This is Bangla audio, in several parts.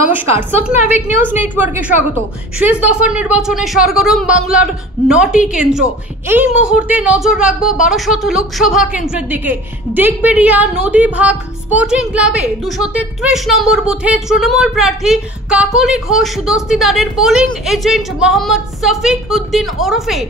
নমস্কার, সত্যনাবিক নিউজ নেটওয়ার্কে স্বাগত। শেষ দফার নির্বাচনে সরগরম বাংলার 9টি কেন্দ্র। এই মুহূর্তে নজর রাখবো বারাসত লোকসভা কেন্দ্রের দিকে। ডেকবেরিয়া নদীভাগ স্পোর্টিং ক্লাবে 233 নম্বর বুথে তৃণমূল প্রার্থী কাকলি ঘোষ দস্তিদারের পোলিং এজেন্ট মোহাম্মদ সফিক উদ্দিন ওরফে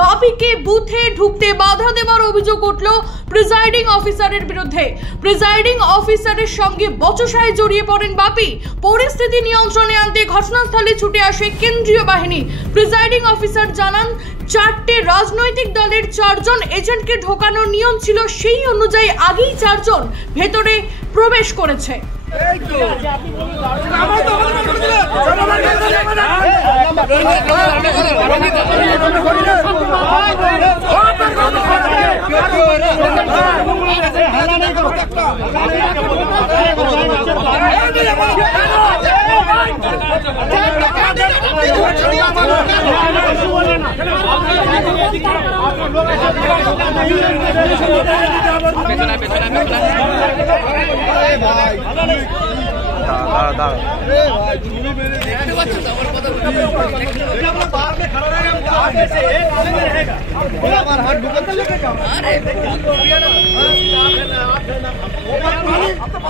বাপিকে বুথে ঢুকতে বাধা দেওয়ার অভিযোগ উঠল প্রিজাইডিং অফিসারের বিরুদ্ধে। প্রিজাইডিং অফিসারের সঙ্গে বচসায় জড়িয়ে পড়েন বাপি। পরিস্থিতি নিয়ন্ত্রণে আনতে ঘটনাস্থলে ছুটে আসে কেন্দ্রীয় বাহিনী। প্রিজাইডিং অফিসার জানান, 4টে রাজনৈতিক দলের 4 জন এজেন্টকে ঢোকানোর নিয়ম ছিল, সেই অনুযায়ী আগেই 4 জন ভেতরে প্রবেশ করেছে।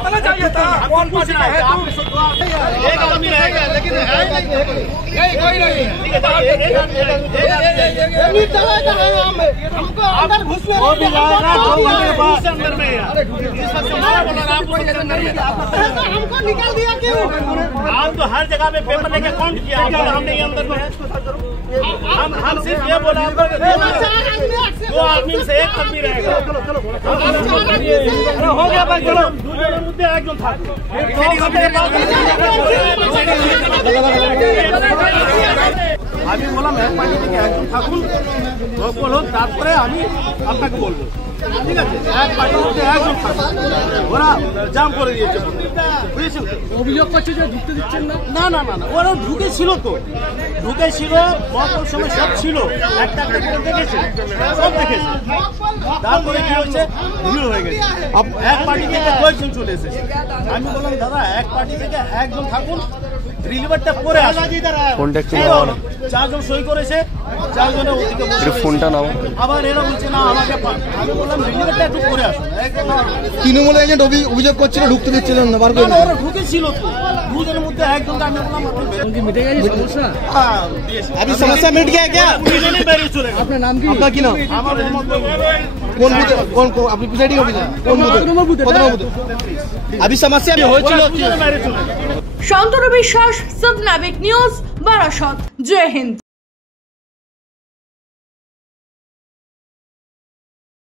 पता चाहिए था कौन पार्टी का है, एक आदमी रहेगा लेकिन कोई नहीं। हमको अंदर घुसने अंदर में हमको निकाल दिया क्यों? आप तो हर जगह पे पेपर लेके काउंट किया, हमने ये अंदर में हम सिर्फ ये बोला 2 आदमी से 1 आदमी रहेगा। हो गया भाई, चलो दूसरे मुद्दे एकदम था। আমি বললাম এক পার্টি থেকে একজন থাকুন, বলুন, তারপরে আমি আপনাকে বলবো, ঠিক আছে? এক পার্টির মধ্যে একজন থাকুন। ওরা জাম করে দিয়েছে, বুঝেছেন? অভিযোগ করছে যে ঢুকতে দিচ্ছেন না। না না না না, ওরা ঢুকেছিল তো, ঢুকেছিল, মকর সময় সব ছিল, একটা একটা করে দেখেছে, সব দেখেছে। তারপরে কি হয়েছে, ভিড় হয়ে গেছে। এক পার্টি থেকে কয়েকজন চলে এসেছে। আমি বললাম, দাদা এক পার্টি থেকে একজন থাকুন, রিলিভারটা পরে আসুন। 4 জন সই করেছে, 4 জনের ওদিকে ফোনটা নাও। আবার এরা বলছে না আমাকে। আমি বললাম রিলিভারটা একটু পরে আসুন। তৃণমূল এজেন্ট অভিযোগ করছিল ঢুকতে দিচ্ছিলেন না, বার করে ওরা ঢুকেছিল তো, 2 জনের মধ্যে একজনকে আমি বললাম কি মিটে গেছে সমস্যা? হ্যাঁ, अभी समस्या मिट गया क्या? দুজনেই বেরিয়ে চলে গেল। আপনার নাম কি? আপনার কি নাম? আমার কোন বুথে? কোন আপনি প্রিসাইডিং অফিসার কোন বুথে? কত নম্বর বুথে? अभी समस्या হয়েছিল। বেরিয়ে চলে গেল। শান্তনু বিশ্বাস, সত্যনাবিক নিউজ, বারাসত। জয় হিন্দ।